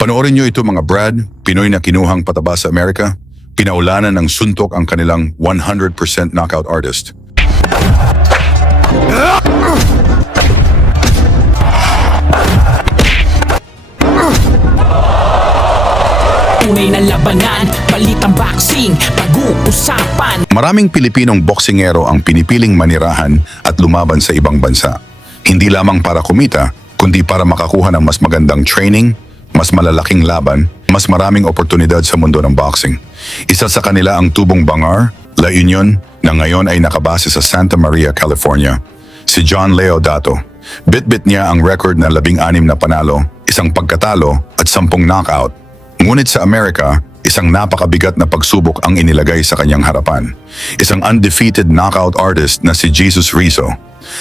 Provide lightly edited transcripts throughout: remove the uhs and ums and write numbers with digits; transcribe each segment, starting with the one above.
Panoorin nyo ito mga Brad, Pinoy na kinuhang pataba sa Amerika. Pinaulanan ng suntok ang kanilang 100% knockout artist. Tunay na labanan, balitang boxing, pag-uusapan. Maraming Pilipinong boksingero ang pinipiling manirahan at lumaban sa ibang bansa. Hindi lamang para kumita, kundi para makakuha ng mas magandang training, mas malalaking laban, mas maraming oportunidad sa mundo ng boxing. Isa sa kanila ang Tubong Bangar, La Union, na ngayon ay nakabase sa Santa Maria, California. Si John Leo Dato. Bit-bit niya ang record na 16 na panalo, 1 pagkatalo at 10 knockout. Ngunit sa Amerika, isang napakabigat na pagsubok ang inilagay sa kanyang harapan. Isang undefeated knockout artist na si Jesus Rizzo.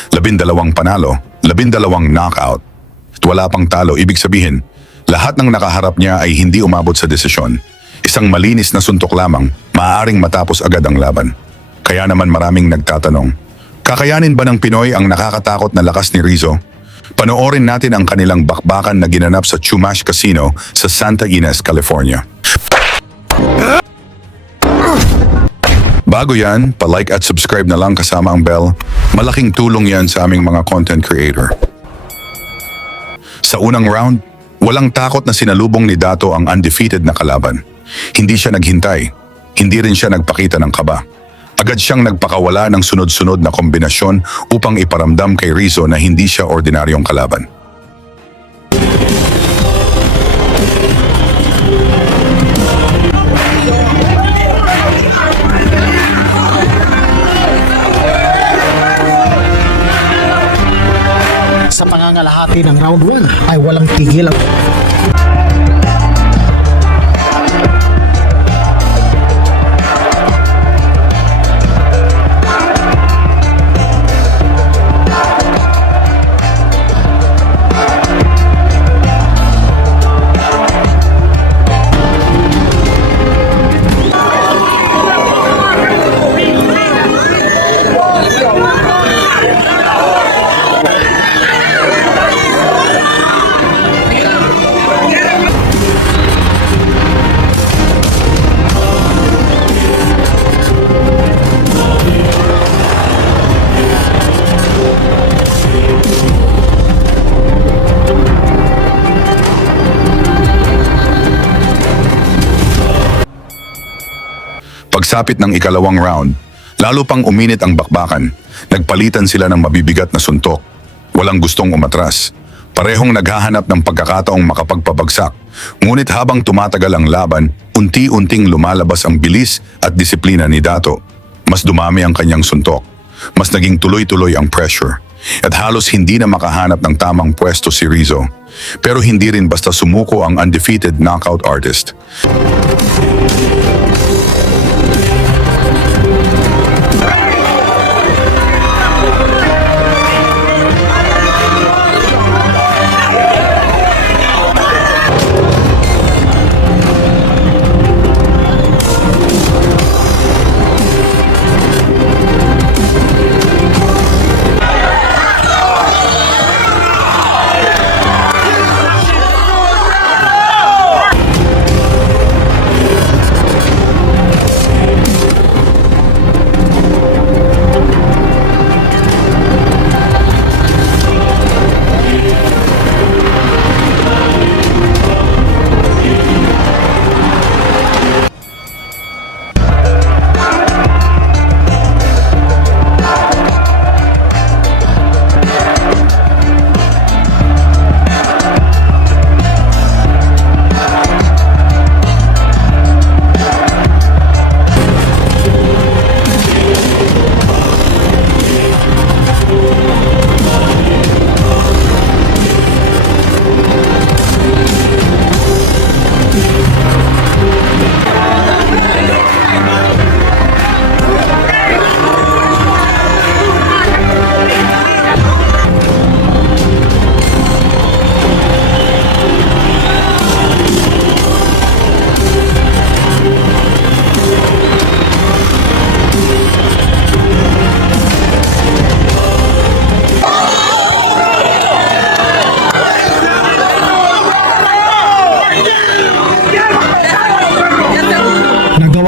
12 panalo, 12 knockout. At wala pang talo, ibig sabihin, lahat ng nakaharap niya ay hindi umabot sa desisyon. Isang malinis na suntok lamang, maaaring matapos agad ang laban. Kaya naman maraming nagtatanong, kakayanin ba ng Pinoy ang nakakatakot na lakas ni Rizzo? Panoorin natin ang kanilang bakbakan na ginanap sa Chumash Casino sa Santa Ynez, California. Bago yan, pa-like at subscribe na lang kasama ang bell. Malaking tulong yan sa aming mga content creator. Sa unang round, walang takot na sinalubong ni Dato ang undefeated na kalaban. Hindi siya naghintay, hindi rin siya nagpakita ng kaba. Agad siyang nagpakawala ng sunod-sunod na kombinasyon upang iparamdam kay Rizzo na hindi siya ordinaryong kalaban. Sa pangangalahati ng round 1 ay walang tigil. Pagsapit ng ikalawang round, lalo pang uminit ang bakbakan. Nagpalitan sila ng mabibigat na suntok. Walang gustong umatras. Parehong naghahanap ng pagkakataong makapagpabagsak. Ngunit habang tumatagal ang laban, unti-unting lumalabas ang bilis at disiplina ni Dato. Mas dumami ang kanyang suntok. Mas naging tuloy-tuloy ang pressure. At halos hindi na makahanap ng tamang pwesto si Rizzo. Pero hindi rin basta sumuko ang undefeated knockout artist.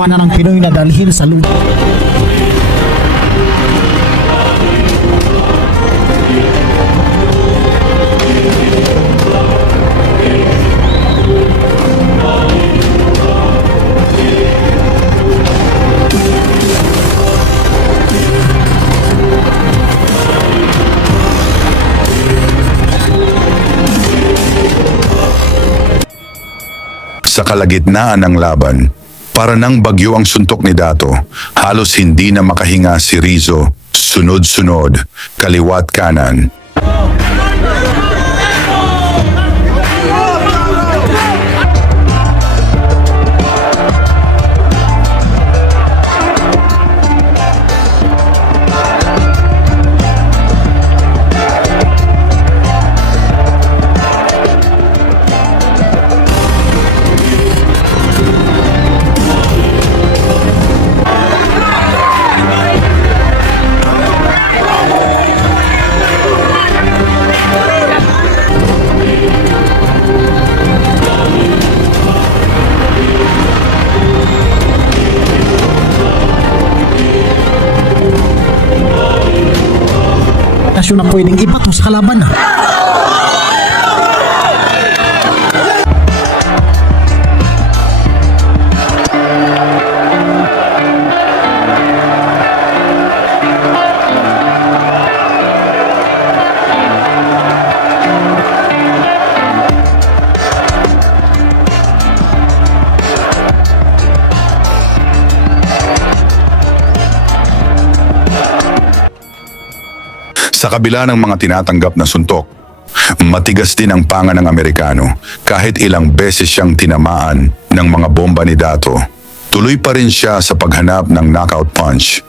ginawa na ng Pinoy na dalhin sa lupa. Sa kalagitnaan ng laban, para nang bagyo ang suntok ni Dato, halos hindi na makahinga si Rizzo, sunod-sunod, kaliwat kanan. Tasyo na pwedeng ibato sa kalaban. Sa kabila ng mga tinatanggap na suntok, matigas din ang panga ng Amerikano kahit ilang beses siyang tinamaan ng mga bomba ni Dato. Tuloy pa rin siya sa paghanap ng knockout punch.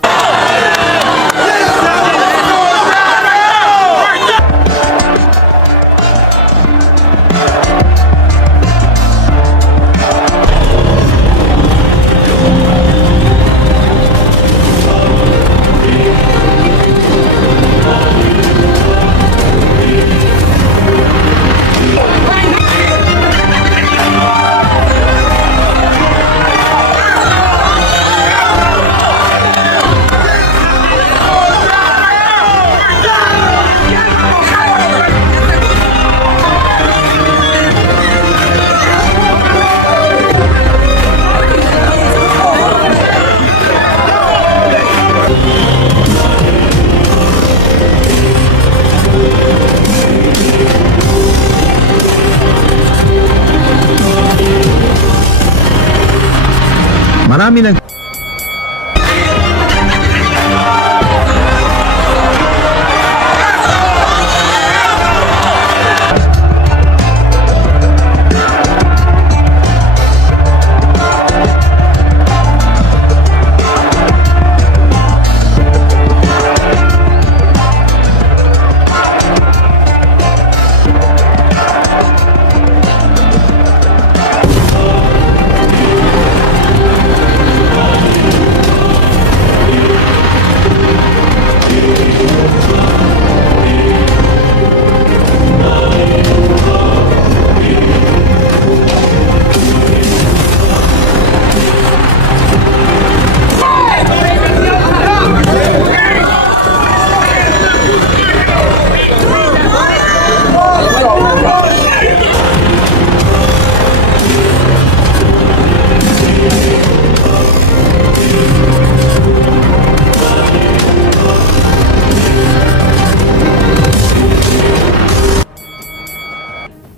Marami ng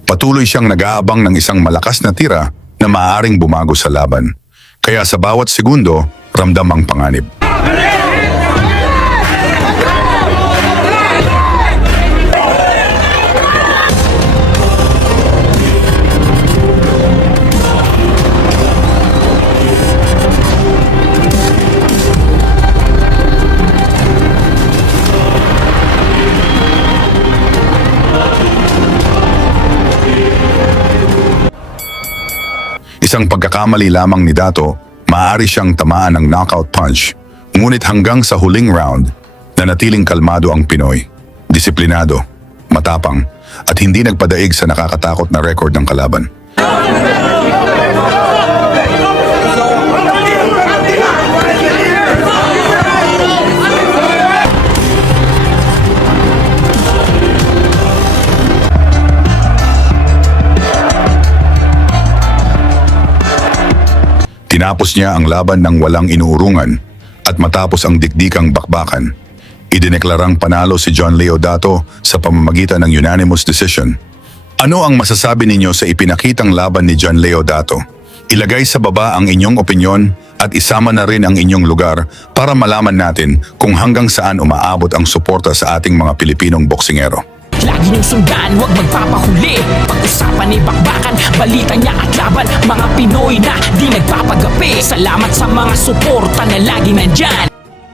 Patuloy siyang nag-aabang ng isang malakas na tira na maaaring bumago sa laban. Kaya sa bawat segundo, ramdam ang panganib. Isang pagkakamali lamang ni Dato, maaari siyang tamaan ng knockout punch. Ngunit hanggang sa huling round, nanatiling kalmado ang Pinoy. Disiplinado, matapang, at hindi nagpadaig sa nakakatakot na record ng kalaban. Tinapos niya ang laban ng walang inuurungan at matapos ang dikdikang bakbakan, idineklarang panalo si John Leodato sa pamamagitan ng unanimous decision. Ano ang masasabi ninyo sa ipinakitang laban ni John Leodato? Ilagay sa baba ang inyong opinyon at isama na rin ang inyong lugar para malaman natin kung hanggang saan umaabot ang suporta sa ating mga Pilipinong boksingero. Lagi niyong sundan, huwag magpapahuli. Pag-usapan ni bakbakan, balita niya at laban. Mga Pinoy na di nagpapagapi. Salamat sa mga suporta na lagi nandyan.